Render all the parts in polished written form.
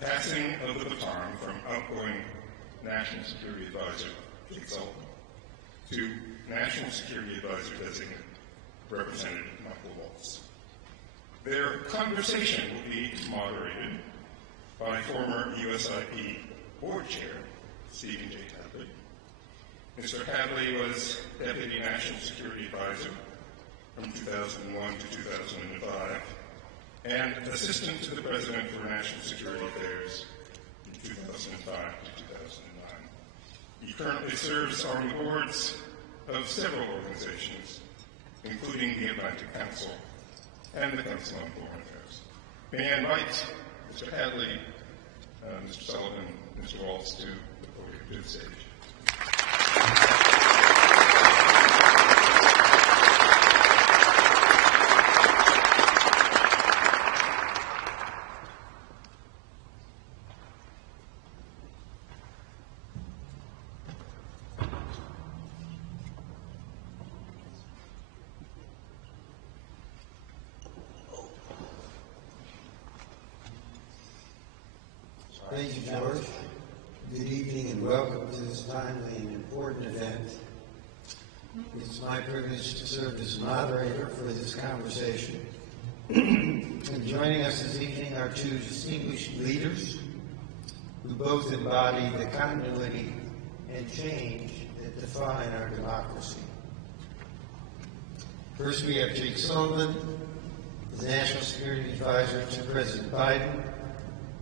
passing of the baton from outgoing National Security Advisor Jake Sullivan to National Security Advisor designate Representative Michael Waltz. Their conversation will be moderated by former USIP Board Chair Stephen J. Hadley. Mr. Hadley was Deputy National Security Advisor from 2001 to 2005 and Assistant to the President for National Security Affairs from 2005 to 2009. He currently serves on the boards of several organizations, including the Atlantic Council and the Council on Foreign Affairs. May I invite Mr. Hadley, Mr. Sullivan, Mr. Waltz to the podium, to the stage. Thank you, George. Good evening and welcome to this timely and important event. It's my privilege to serve as moderator for this conversation. And joining us this evening are two distinguished leaders who both embody the continuity and change that define our democracy. First, we have Jake Sullivan, the National Security Advisor to President Biden,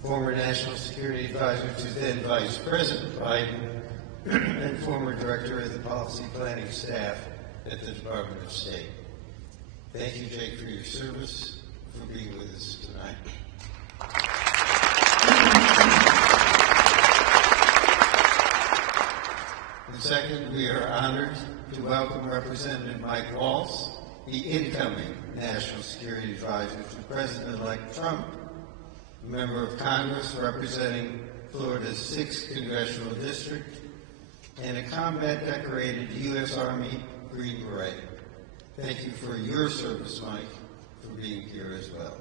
former National Security Advisor to then Vice President Biden, and former Director of the Policy Planning Staff at the Department of State. Thank you, Jake, for your service, for being with us tonight. And second, we are honored to welcome Representative Mike Waltz, the incoming National Security Advisor to President-elect Trump, a member of Congress representing Florida's 6th Congressional District, and a combat-decorated U.S. Army Green Beret. Thank you for your service, Mike, for being here as well.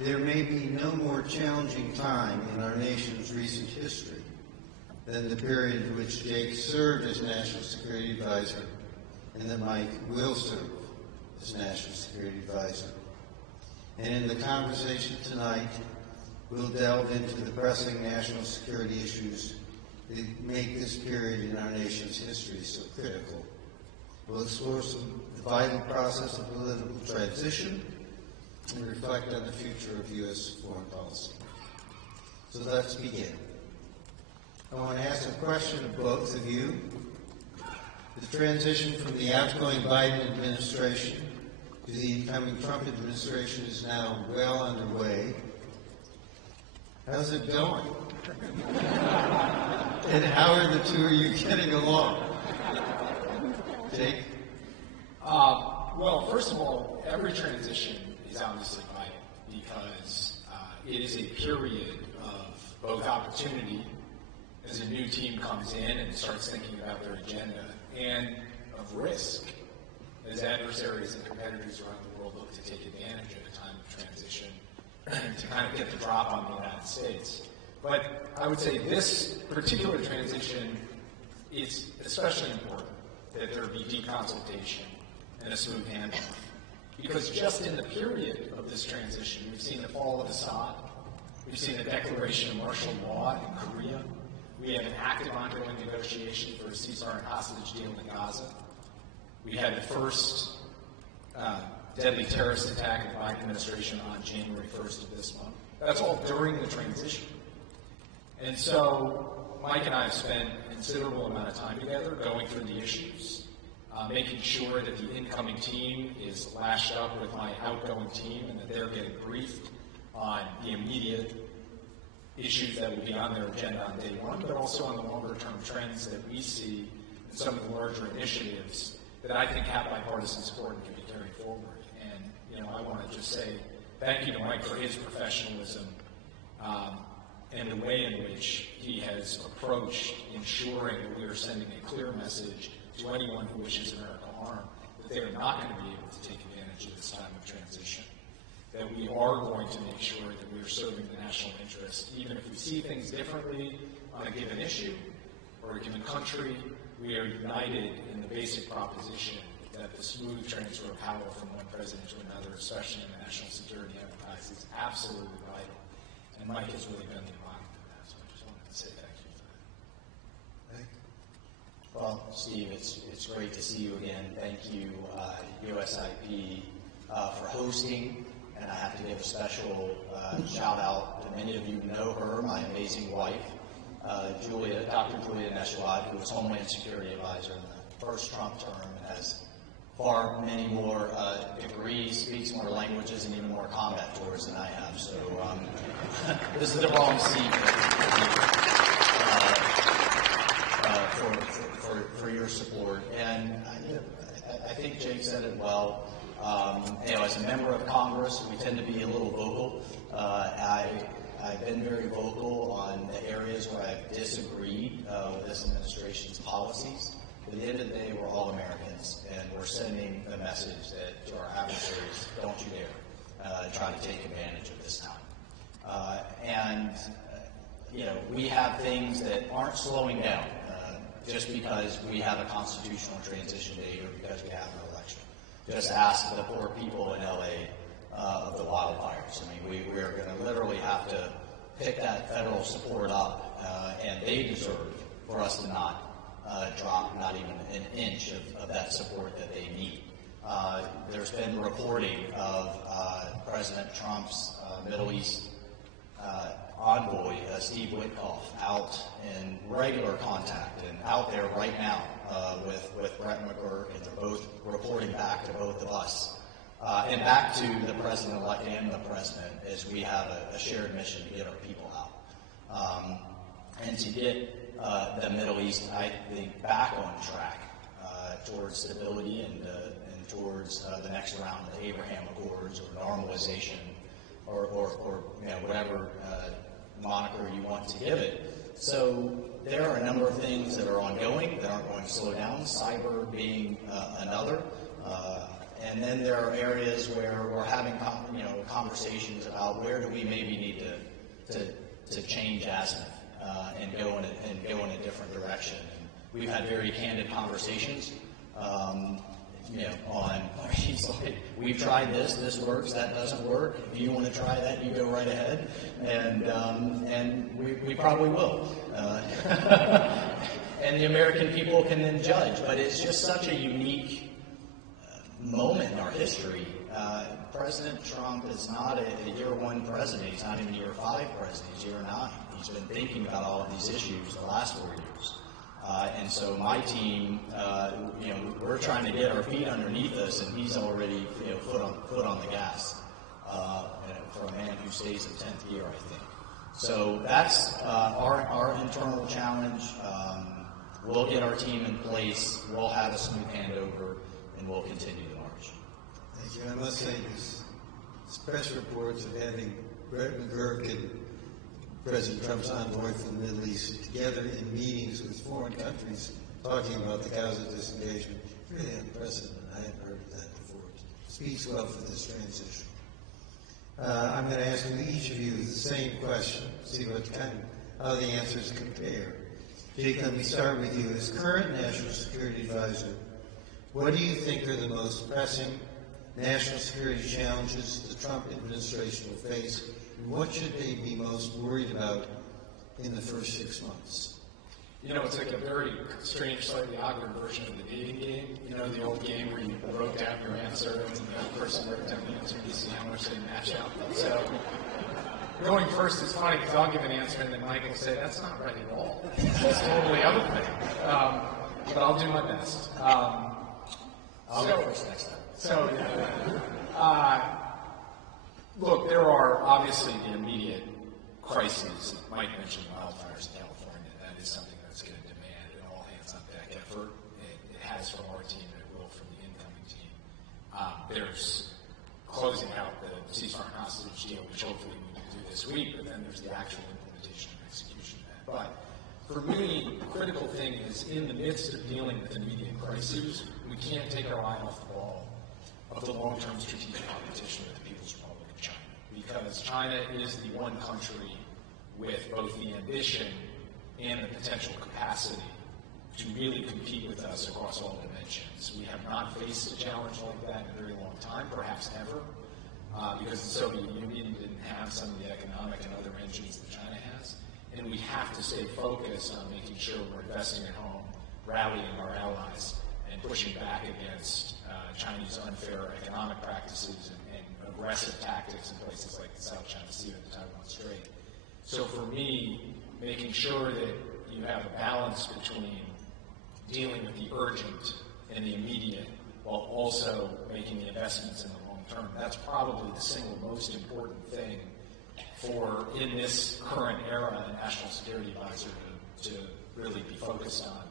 There may be no more challenging time in our nation's recent history than the period in which Jake served as National Security Advisor and that Mike will serve as National Security Advisor. And in the conversation tonight, we'll delve into the pressing national security issues that make this period in our nation's history so critical. We'll explore the vital process of political transition and reflect on the future of U.S. foreign policy. So let's begin. I want to ask a question of both of you. The transition from the outgoing Biden administration to the incoming Trump administration is now well underway. How's it going? And how are the two of you getting along? Jake? Well, first of all, every transition is obviously vital because it is a period of both opportunity as a new team comes in and starts thinking about their agenda, and of risk as adversaries and competitors around the world look to take advantage of a time of transition to kind of get the drop on the United States. But I would say this particular transition is especially important that there be deep consultation and a smooth handoff. Because just in the period of this transition, we've seen the fall of Assad, we've seen the declaration of martial law in Korea, we have an active ongoing negotiation for a ceasefire and hostage deal in Gaza. We had the first deadly terrorist attack in the Biden administration on January 1st of this month. That's all during the transition. And so Mike and I have spent a considerable amount of time together going through the issues, making sure that the incoming team is lashed up with my outgoing team and that they're getting briefed on the immediate issues that will be on their agenda on day one, but also on the longer-term trends that we see in some of the larger initiatives that I think have bipartisan support and can be carried forward. And, I want to just say thank you to Mike for his professionalism and the way in which he has approached ensuring that we are sending a clear message to anyone who wishes America harm, that they are not going to be able to take advantage advantage of this time of transition. That we are going to make sure that we're serving the national interest, even if we see things differently on a given issue or a given country. We are united in the basic proposition that the smooth transfer of power from one president to another, especially in the national security enterprise, is absolutely vital. And Mike has really been the embodiment of that, so I just wanted to say thank you for that. Well, Steve, it's great to see you again. Thank you, USIP, for hosting. And I have to give a special shout out to many of you know her, my amazing wife, Dr. Julia Neshwad, who was Homeland Security Advisor in the first Trump term and has far many more degrees, speaks more languages, and even more combat tours than I have. So this is the wrong seat for your support. And I think Jake said it well. As a member of Congress, we tend to be a little vocal. I've been very vocal on the areas where I've disagreed with this administration's policies. But at the end of the day, we're all Americans, and we're sending a message that to our adversaries, don't you dare try to take advantage of this time. We have things that aren't slowing down just because we have a constitutional transition date or because we have an election. Just ask the poor people in LA of the wildfires. I mean, we are going to literally have to pick that federal support up, and they deserve for us to not drop not even an inch of that support that they need. There's been reporting of President Trump's Middle East envoy, Steve Witkoff, out in regular contact and out there right now with Brett McGurk, and they're both reporting back to both of us and back to the president-elect and the president as we have a shared mission to get our people out and to get the Middle East, I think, back on track towards stability and towards the next round of the Abraham Accords or normalization or whatever moniker you want to give it. So there are a number of things that are ongoing that aren't going to slow down, cyber being another. And then there are areas where we're having conversations about where do we maybe need to change azimuth and go in a different direction. And we've had very candid conversations on he's like, we've tried this works, that doesn't work. If you want to try that, you go right ahead, and we probably will. And the American people can then judge, but it's just such a unique moment in our history. President Trump is not a year one president. He's not even a year 5 president. He's year 9. He's been thinking about all of these issues the last 4 years. And so my team, we're trying to get our feet underneath us, and he's already, foot on the gas for a man who stays in 10th year, I think. So that's our internal challenge. We'll get our team in place. We'll have a smooth handover, and we'll continue the march. Thank you. I must say, this press reports of having Brett McGurk and President Trump's envoy from the Middle East together in meetings with foreign countries talking about the Gaza disengagement, really unprecedented. I hadn't heard of that before. It speaks well for this transition. I'm going to ask each of you the same question, see how the answers compare. Jake, let me start with you. As current National Security Advisor, what do you think are the most pressing national security challenges the Trump administration will face? What should they be most worried about in the first 6 months? It's like a very strange, slightly awkward version of the dating game. The old game where you wrote down your answer and the person wrote down the answer and you see how much they match up. So going first is funny because I'll give an answer and then Mike will say, that's not right at all. It's totally other thing. But I'll do my best. I'll go first next time. So, look, there are obviously the immediate crises. Mike mentioned wildfires in California. That is something that's going to demand an all-hands-on-deck effort. It has from our team, and it will from the incoming team. There's closing out the ceasefire and hostage deal, which hopefully we can do this week, but then there's the actual implementation and execution of that. But for me, the critical thing is in the midst of dealing with immediate crises, we can't take our eye off the ball of the long-term strategic competition with the People's Republic of China. Because China is the one country with both the ambition and the potential capacity to really compete with us across all dimensions. We have not faced a challenge like that in a very long time, perhaps ever, because the Soviet Union didn't have some of the economic and other engines that China has. And we have to stay focused on making sure we're investing at home, rallying our allies, and pushing back against Chinese unfair economic practices and aggressive tactics in places like the South China Sea or the Taiwan Strait. So for me, making sure that you have a balance between dealing with the urgent and the immediate while also making the investments in the long term, that's probably the single most important thing for, in this current era, a national security advisor to really be focused on.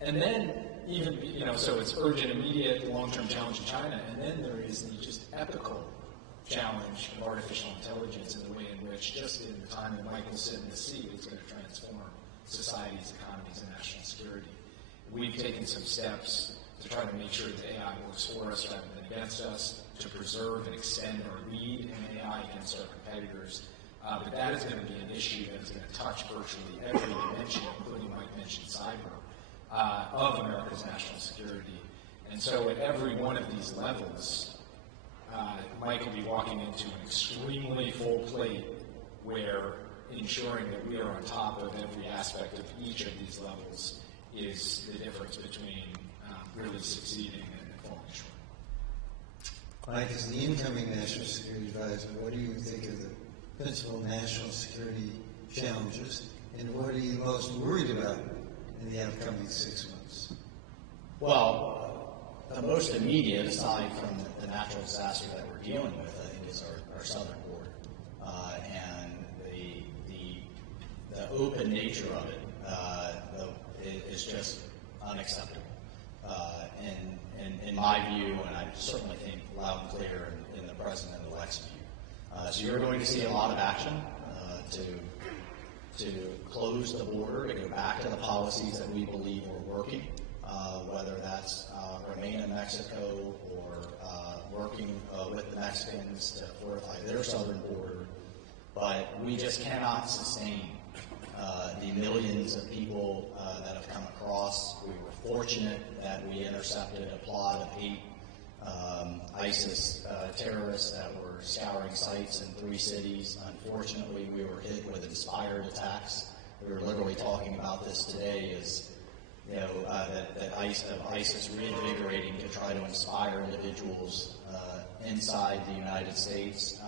And then even, so it's urgent, immediate, long-term challenge in China, and then there is the just epical challenge of artificial intelligence in the way in which, just in the time that Mike will sit in the seat, is going to transform societies, economies, and national security. We've taken some steps to try to make sure that AI works for us rather than against us, to preserve and extend our lead in AI against our competitors. But that is going to be an issue that is going to touch virtually every dimension, including Mike mentioned cyber, of America's national security. And so at every one of these levels, Mike will be walking into an extremely full plate where ensuring that we are on top of every aspect of each of these levels is the difference between really succeeding and falling short. Mike, as the incoming National Security Advisor, what do you think of the principal national security challenges, and what are you most worried about in the upcoming 6 months? Well, the most immediate, aside from the natural disaster that we're dealing with, I think, is our southern border, and the open nature of it is just unacceptable. In my view, and I certainly think loud and clear in the President-elect's view. So you're going to see a lot of action to close the border, to go back to the policies that we believe are working, whether that's remain in Mexico or working with the Mexicans to fortify their southern border. But we just cannot sustain the millions of people that have come across. We were fortunate that we intercepted a plot of 8 ISIS terrorists that were scouring sites in 3 cities. Unfortunately, we were hit with inspired attacks. We were literally talking about this today, that ISIS reinvigorating to try to inspire individuals inside the United States.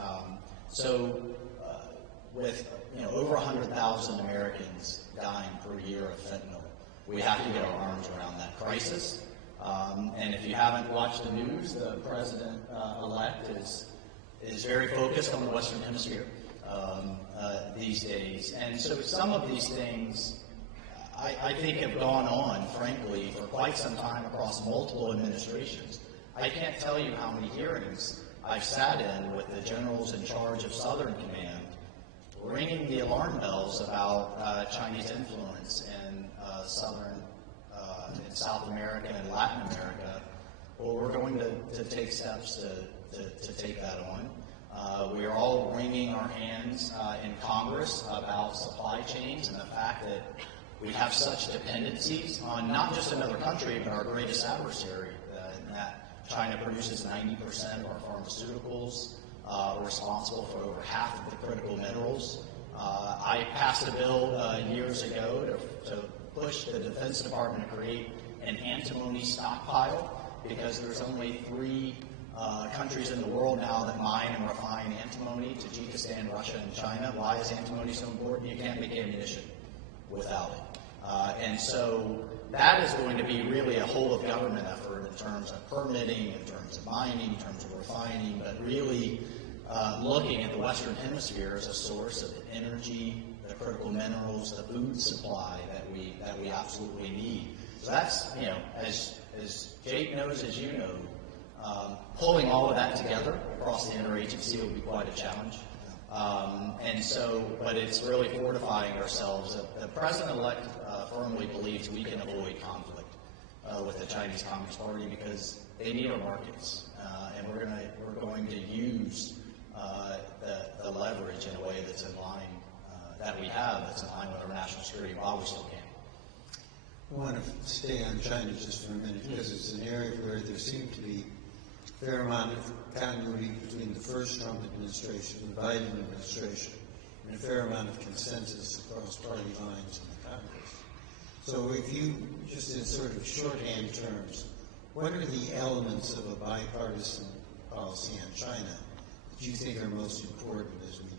With over 100,000 Americans dying per year of fentanyl, we have to get our arms around that crisis. And if you haven't watched the news, the President-elect is very focused on the Western Hemisphere these days. And so some of these things, I think, have gone on, frankly, for quite some time across multiple administrations. I can't tell you how many hearings I've sat in with the generals in charge of Southern Command, ringing the alarm bells about Chinese influence in in South America and Latin America. Well, we're going to take steps to take that on. We are all wringing our hands in Congress about supply chains and the fact that we have such dependencies on not just another country, but our greatest adversary, in that China produces 90% of our pharmaceuticals, responsible for over half of the critical minerals. I passed a bill years ago to push the Defense Department to create an antimony stockpile, because there's only 3 countries in the world now that mine and refine antimony: Tajikistan, Russia, and China. Why is antimony so important? You can't make ammunition without it. And so that is going to be really a whole of government effort in terms of permitting, in terms of mining, in terms of refining, but really looking at the Western Hemisphere as a source of energy, the critical minerals, the food supply that we absolutely need. So that's, as Jake knows, as you know, pulling all of that together across the interagency will be quite a challenge. But it's really fortifying ourselves. The President-elect firmly believes we can avoid conflict with the Chinese Communist Party because they need our markets. and we're going to use the leverage in a way that's in line that we have that's in line with our national security while we still can. I want to stay on China just for a minute because it's an area where there seemed to be a fair amount of continuity between the first Trump administration and the Biden administration, and a fair amount of consensus across party lines in the Congress. So if you, just in sort of shorthand terms, what are the elements of a bipartisan policy on China that you think are most important as we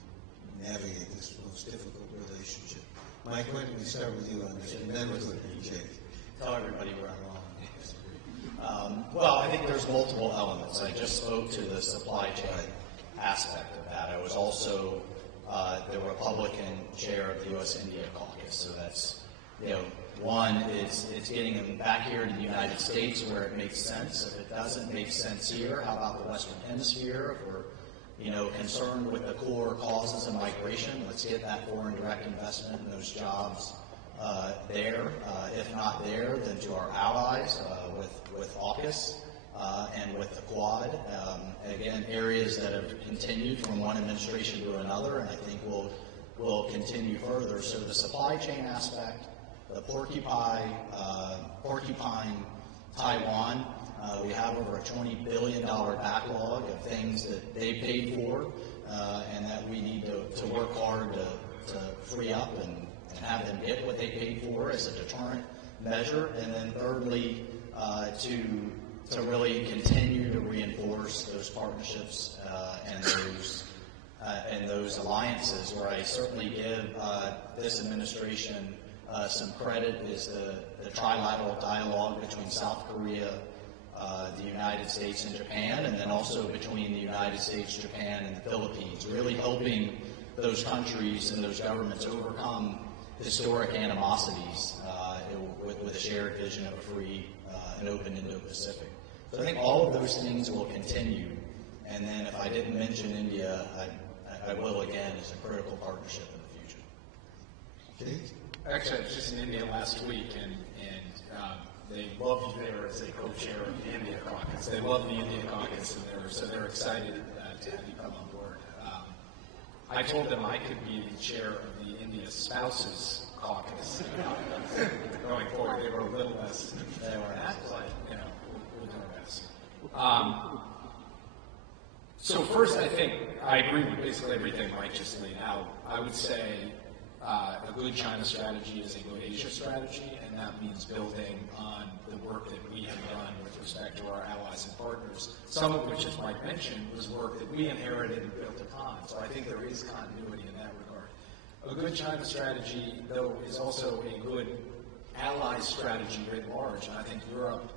navigate this most difficult relationship? Mike, why don't we start with you on this, and then we'll go to Jake. Tell everybody where I'm wrong. Well, I think there's multiple elements. I just spoke to the supply chain aspect of that. I was also the Republican chair of the U.S.-India caucus, so that's, one is it's getting them back here to the United States where it makes sense. If it doesn't make sense here, how about the Western Hemisphere? If we're concerned with the core causes of migration, let's get that foreign direct investment and those jobs there. If not there, then to our allies with AUKUS and with the Quad. Again, areas that have continued from one administration to another, and I think will continue further. So the supply chain aspect, the porcupine Taiwan. We have over a $20 billion backlog of things that they paid for and that we need to work hard to free up and have them get what they paid for as a deterrent measure. And then thirdly, to really continue to reinforce those partnerships and those alliances. Where I certainly give this administration some credit is the trilateral dialogue between South Korea, the United States and Japan, and then also between the United States, Japan, and the Philippines, really helping those countries and those governments overcome historic animosities with a shared vision of a free and open Indo-Pacific. So I think all of those things will continue. And then if I didn't mention India, I will again as a critical partnership in the future. Actually, I was just in India last week, and they loved you there as a co-chair of the India caucus. They love the India caucus, and they're excited to have you come on board. I told them I could be the chair of the India spouses caucus going forward. They were a little less. They were not, but we'll do our best. So first, I think I agree with basically everything Mike just laid out. I would say a good China strategy is a good Asia strategy, and that means building on the work that we have done with respect to our allies and partners, some of which, as Mike mentioned, was work that we inherited and built upon. So I think there is continuity in that regard. A good China strategy, though, is also a good ally strategy writ large, and I think Europe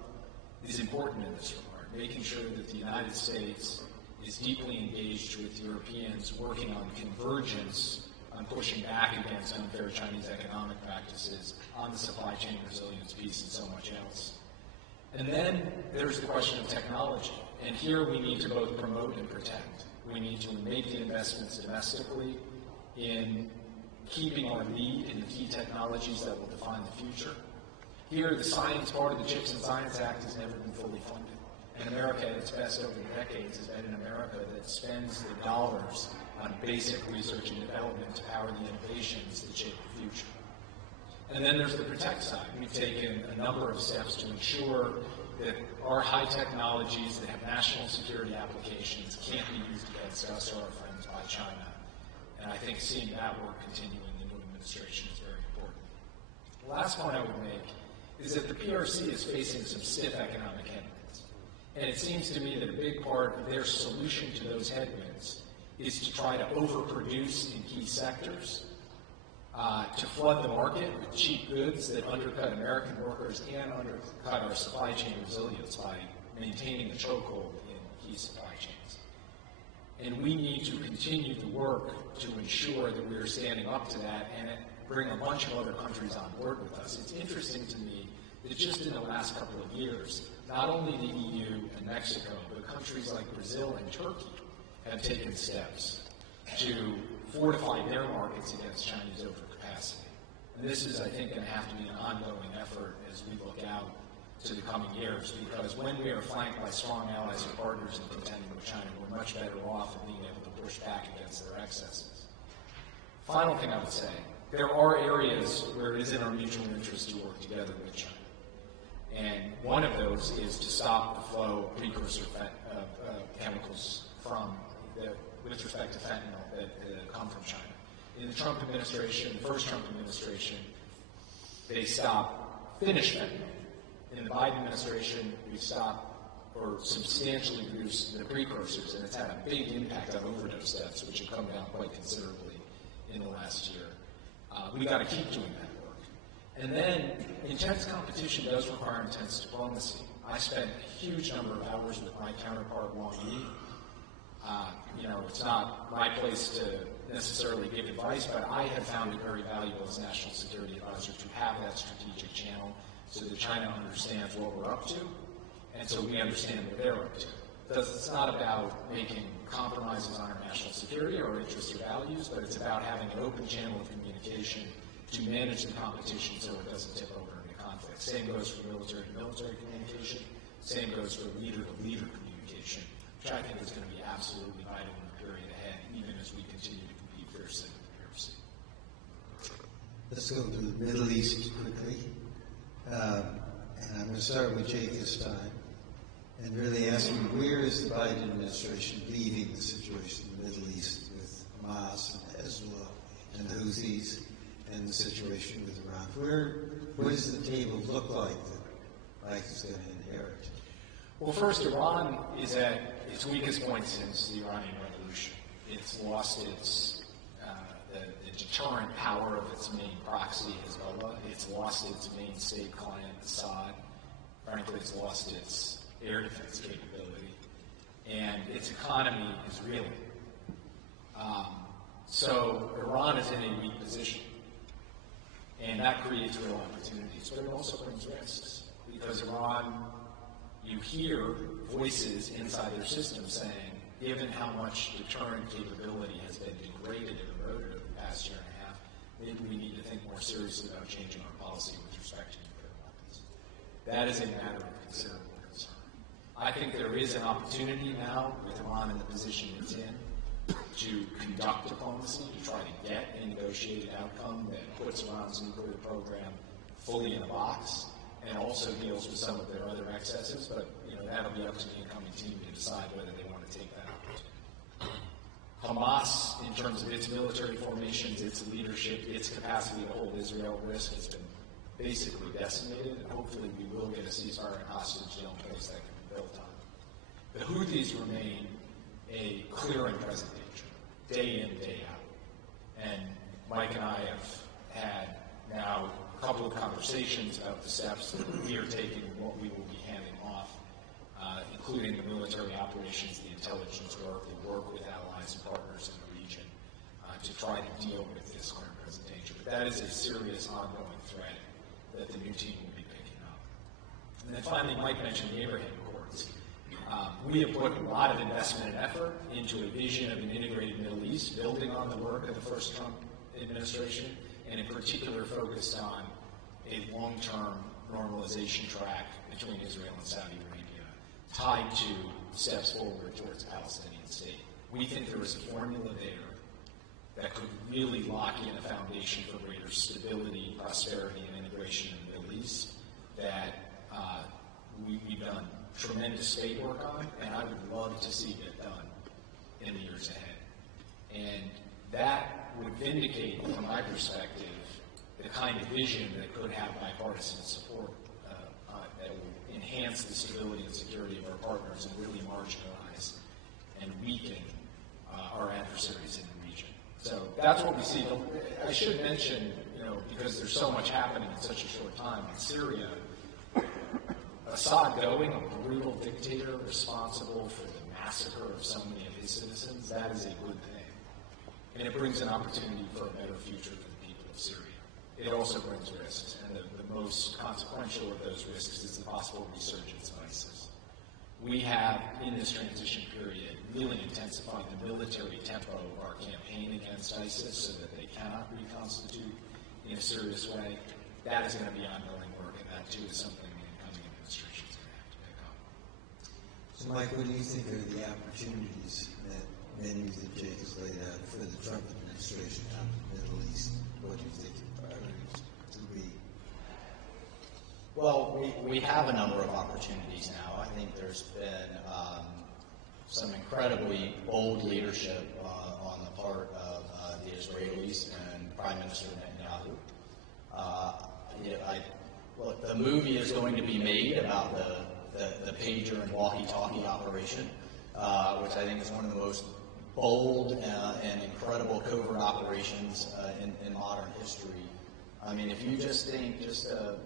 is important in this regard, making sure that the United States is deeply engaged with Europeans working on convergence, on pushing back against unfair Chinese economic practices, on the supply chain resilience piece, and so much else. And then there's the question of technology. And here we need to both promote and protect. We need to make the investments domestically in keeping our lead in the key technologies that will define the future. Here, the science part of the CHIPS and Science Act has never been fully funded. And America at its best over the decades has been an America that spends the dollars on basic research and development to power the innovations that shape the future. And then there's the protect side. We've taken a number of steps to ensure that our high technologies that have national security applications can't be used against us or our friends by China. And I think seeing that work continue in the new administration is very important. The last point I would make is that the PRC is facing some stiff economic headwinds. And it seems to me that a big part of their solution to those headwinds is to try to overproduce in key sectors, to flood the market with cheap goods that undercut American workers and undercut our supply chain resilience by maintaining a chokehold in key supply chains. And we need to continue the work to ensure that we are standing up to that and bring a bunch of other countries on board with us. It's interesting to me that just in the last couple of years, not only the EU and Mexico, but countries like Brazil and Turkey have taken steps to fortify their markets against Chinese overcapacity. And this is, I think, going to have to be an ongoing effort as we look out to the coming years, because when we are flanked by strong allies and partners in contending with China, we're much better off in being able to push back against their excesses. Final thing I would say, there are areas where it is in our mutual interest to work together with China. And one of those is to stop the flow of precursor chemicals with respect to fentanyl that come from China. In the Trump administration, the first Trump administration, they stopped finished fentanyl. In the Biden administration, we stopped or substantially reduced the precursors, and it's had a big impact on overdose deaths, which have come down quite considerably in the last year. We got to keep doing that work. And then, intense competition does require intense diplomacy. I spent a huge number of hours with my counterpart, Wang Yi. It's not my place to necessarily give advice, but I have found it very valuable as National Security Advisor to have that strategic channel so that China understands what we're up to, and so we understand what they're up to. It's not about making compromises on our national security or interests or values, but it's about having an open channel of communication to manage the competition so it doesn't tip over into conflict. Same goes for military-to-military communication. Same goes for leader-to-leader communication, which I think is going to be absolutely vital in the period ahead, even as we continue to compete fiercely with the PRC. Let's go to the Middle East quickly. And I'm going to start with Jake this time and really ask you, where is the Biden administration leaving the situation in the Middle East with Hamas and Hezbollah and the Houthis and the situation with Iran? What does the table look like that Mike is going to inherit? Well, first, Iran is at its weakest point since the Iranian Revolution. It's lost the deterrent power of its main proxy, Hezbollah. It's lost its main state client, Assad. Frankly, it's lost its air defense capability. And its economy is reeling. So Iran is in a weak position. And that creates real opportunities, but it also brings risks. Because Iran, you hear voices inside their system saying, given how much deterrent capability has been degraded and eroded over the past year and a half, maybe we need to think more seriously about changing our policy with respect to nuclear weapons. That is a matter of considerable concern. I think there is an opportunity now, with Iran in the position it's in, to conduct diplomacy, to try to get a negotiated outcome that puts Iran's nuclear program fully in a box and also deals with some of their other excesses, but that'll be up to the incoming team to decide whether they want to take that opportunity. Hamas, in terms of its military formations, its leadership, its capacity to hold Israel at risk, has been basically decimated, and hopefully we will get a ceasefire and hostage deal in place that can be built on. The Houthis remain a clear and present danger, day in, day out. And Mike and I have had now a couple of conversations about the steps that we are taking and what we will be handing off, including the military operations, the intelligence work, the work with allies and partners in the region, to try to deal with this current present danger. But that is a serious ongoing threat that the new team will be picking up. And then finally, Mike mentioned the Abraham Accords. We have put a lot of investment and effort into a vision of an integrated Middle East, building on the work of the first Trump administration, and in particular focused on a long-term normalization track between Israel and Saudi Arabia, tied to steps forward towards a Palestinian state. We think there is a formula there that could really lock in a foundation for greater stability, prosperity, and integration in the Middle East that we've done tremendous state work on, and I would love to see it done in the years ahead. And that would vindicate, from my perspective, the kind of vision that could have bipartisan support that will enhance the stability and security of our partners and really marginalize and weaken our adversaries in the region. So that's what we see. I should mention, because there's so much happening in such a short time, in Syria, Assad going, a brutal dictator responsible for the massacre of so many of his citizens, that is a good thing. And it brings an opportunity for a better future for the people of Syria. It also brings risks, and the most consequential of those risks is the possible resurgence of ISIS. We have, in this transition period, really intensified the military tempo of our campaign against ISIS so that they cannot reconstitute in a serious way. That is going to be ongoing work, and that too is something the incoming administration So, Mike, what do you think are the opportunities that menu that Jake has laid out for the Trump administration out in the Middle East? What do you think your priorities will be? Well, we have a number of opportunities now. I think there's been some incredibly bold leadership on the part of the Israelis and Prime Minister Netanyahu. Look, the movie is going to be made about the pager and walkie-talkie operation, which I think is one of the most bold and incredible covert operations in modern history. I mean, if you just think just a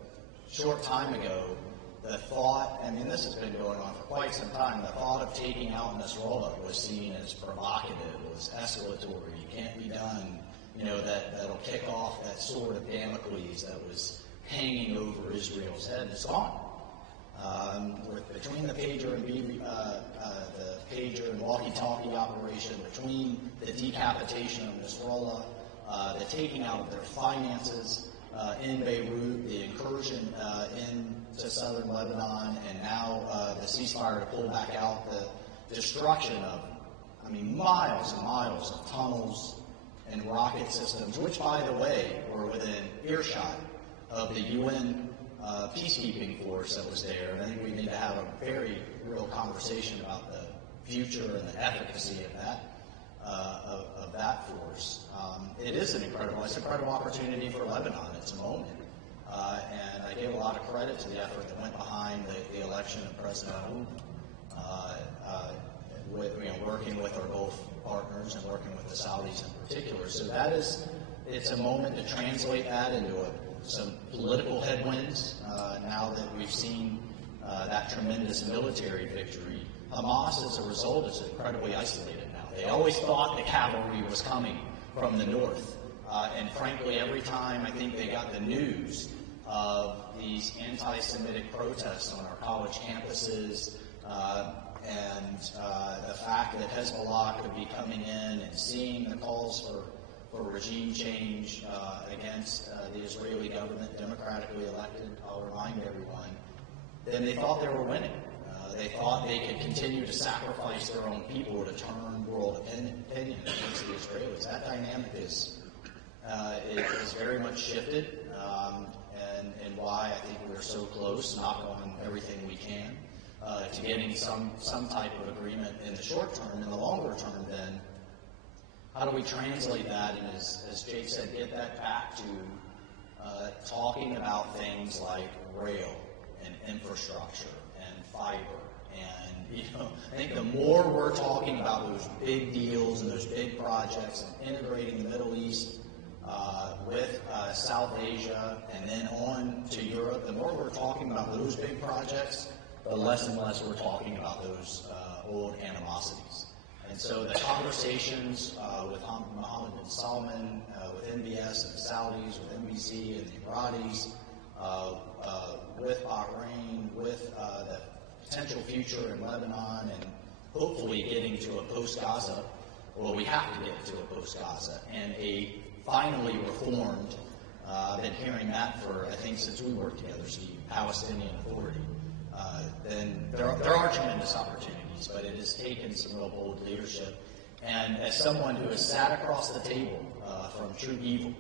short time ago, the thought, I mean, this has been going on for quite some time, the thought of taking out Nasrallah was seen as provocative, it was escalatory, can't be done, that'll kick off that sword of Damocles that was hanging over Israel's head. It's gone. Between the pager and walkie-talkie operation, between the decapitation of Nasrallah, the taking out of their finances in Beirut, the incursion into southern Lebanon, and now the ceasefire to pull back out, the destruction of, miles and miles of tunnels and rocket systems, which, by the way, were within earshot of the UN peacekeeping force that was there. And I think we need to have a very real conversation about the future and the efficacy of that force. It is an incredible opportunity for Lebanon. It's a moment. And I give a lot of credit to the effort that went behind the election of President Aoun, working with our Gulf partners and working with the Saudis in particular. So it's a moment to translate that into some political headwinds now that we've seen that tremendous military victory. Hamas, as a result, is incredibly isolated now. They always thought the cavalry was coming from the north. And frankly, every time I think they got the news of these anti-Semitic protests on our college campuses and the fact that Hezbollah could be coming in and seeing the calls for regime change against the Israeli government, democratically elected, I'll remind everyone, then they thought they were winning. They thought they could continue to sacrifice their own people to turn world opinion against the Israelis. That dynamic is very much shifted, and why I think we're so close, knock on everything we can, to getting some type of agreement in the short term. In the longer term, then, how do we translate that, and as Jake said, get that back to talking about things like rail and infrastructure and fiber? And, I think the more we're talking about those big deals and those big projects and integrating the Middle East with South Asia and then on to Europe, the more we're talking about those big projects, the less and less we're talking about those old animosities. And so the conversations with Mohammed bin Salman, with MBS and the Saudis, with NBC and the Emiratis, with Bahrain, with the potential future in Lebanon, and hopefully getting to a post-Gaza, well, we have to get to a post-Gaza, and a finally reformed, I've been hearing that for, I think, since we worked together, Steve, Palestinian Authority. Then there are tremendous opportunities, but it has taken some real bold leadership. And as someone who has sat across the table from true evil,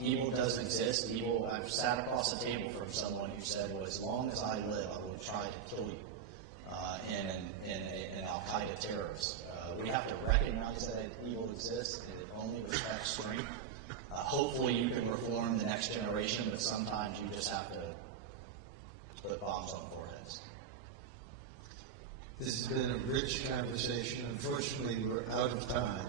evil does exist. I've sat across the table from someone who said, well, as long as I live, I will try to kill you in an al-Qaeda terrorist. We have to recognize that evil exists, and it only respects strength. Hopefully you can reform the next generation, but sometimes you just have to put bombs on foreheads. This has been a rich conversation. Unfortunately, we're out of time.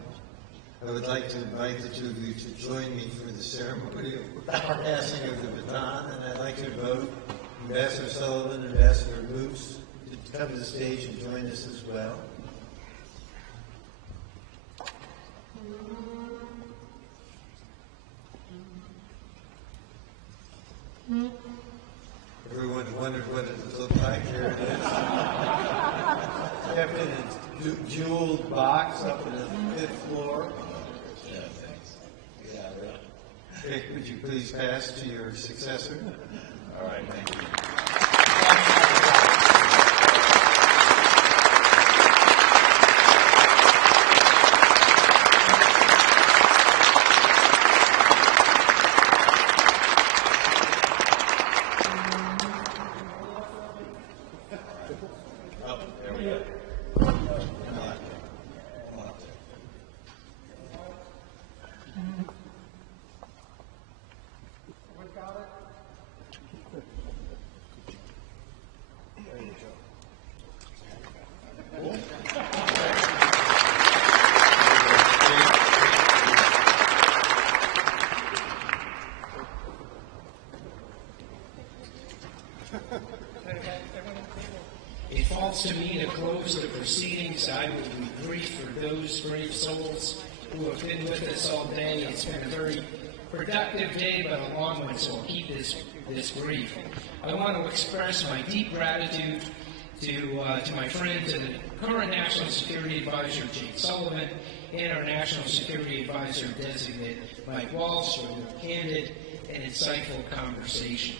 I would like to invite the two of you to join me for the ceremony of passing of the baton, and I'd like to invite Ambassador Sullivan and Ambassador Moose to come to the stage and join us as well. Everyone wondered what it would look like. Here it is. Kept in a jeweled box up in the 5th floor. Yeah, thanks. Yeah, right. Rick, would you please pass to your successor? All right, thank you. brief for those brave souls who have been with us all day. It's been a very productive day, but a long one, so I'll keep this brief. I want to express my deep gratitude to my friend, to the current National Security Advisor, Jake Sullivan, and our National Security Advisor designate, Mike Waltz, for their candid and insightful conversation.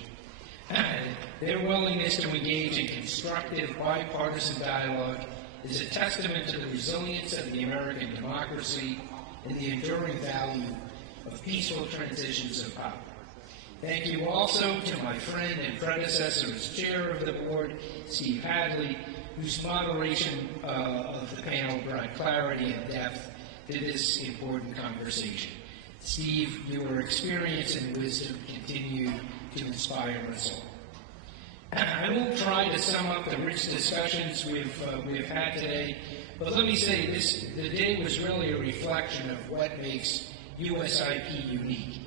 Their willingness to engage in constructive bipartisan dialogue is a testament to the resilience of the American democracy and the enduring value of peaceful transitions of power. Thank you also to my friend and predecessor as chair of the board, Steve Hadley, whose moderation of the panel brought clarity and depth to this important conversation. Steve, your experience and wisdom continue to inspire us all. I won't try to sum up the rich discussions we've had today, but let me say this: the day was really a reflection of what makes USIP unique.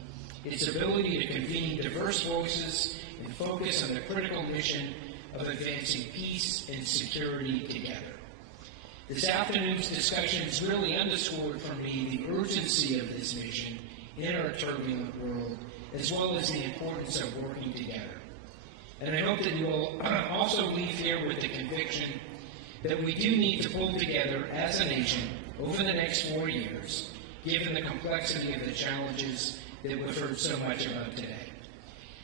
Its ability to convene diverse voices and focus on the critical mission of advancing peace and security together. This afternoon's discussions really underscored for me the urgency of this mission in our turbulent world, as well as the importance of working together. And I hope that you will also leave here with the conviction that we do need to pull together as a nation over the next 4 years, given the complexity of the challenges that we've heard so much about today.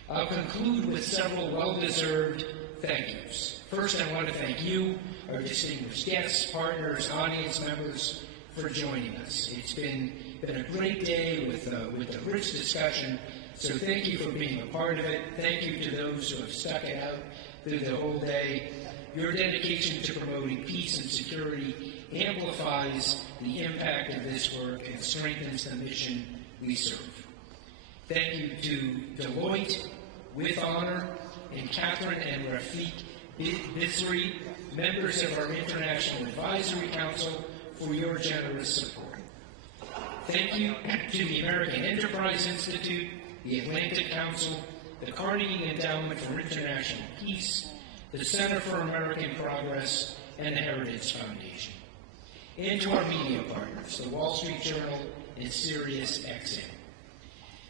I'll conclude with several well-deserved thank yous. First, I want to thank you, our distinguished guests, partners, audience members, for joining us. It's been a great day with a rich discussion, so thank you for being a part of it. Thank you to those who have stuck it out through the whole day. Your dedication to promoting peace and security amplifies the impact of this work and strengthens the mission we serve. Thank you to Deloitte, with honor, and Catherine and Rafiq Bizri, members of our International Advisory Council, for your generous support. Thank you to the American Enterprise Institute, the Atlantic Council, the Carnegie Endowment for International Peace, the Center for American Progress, and the Heritage Foundation. And to our media partners, the Wall Street Journal and Sirius XM.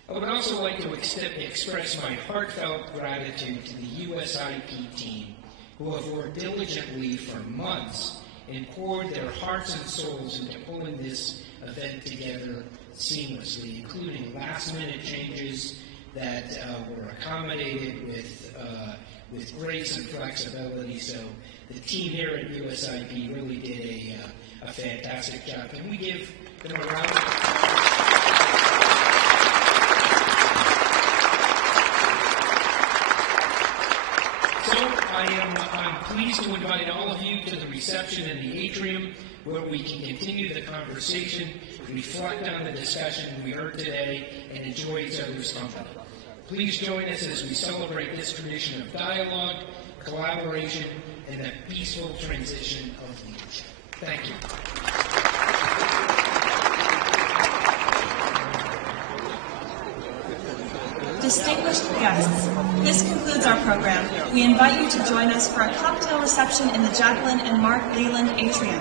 I would also like to express my heartfelt gratitude to the USIP team, who have worked diligently for months and poured their hearts and souls into pulling this event together seamlessly, including last-minute changes that were accommodated with grace and flexibility. So the team here at USIP really did a fantastic job. Can we give them a round of applause? I'm pleased to invite all of you to the reception in the atrium, where we can continue the conversation, reflect on the discussion we heard today, and enjoy each other's company. Please join us as we celebrate this tradition of dialogue, collaboration, and the peaceful transition of leadership. Thank you. Distinguished guests, this concludes our program. We invite you to join us for a cocktail reception in the Jacqueline and Mark Leland Atrium.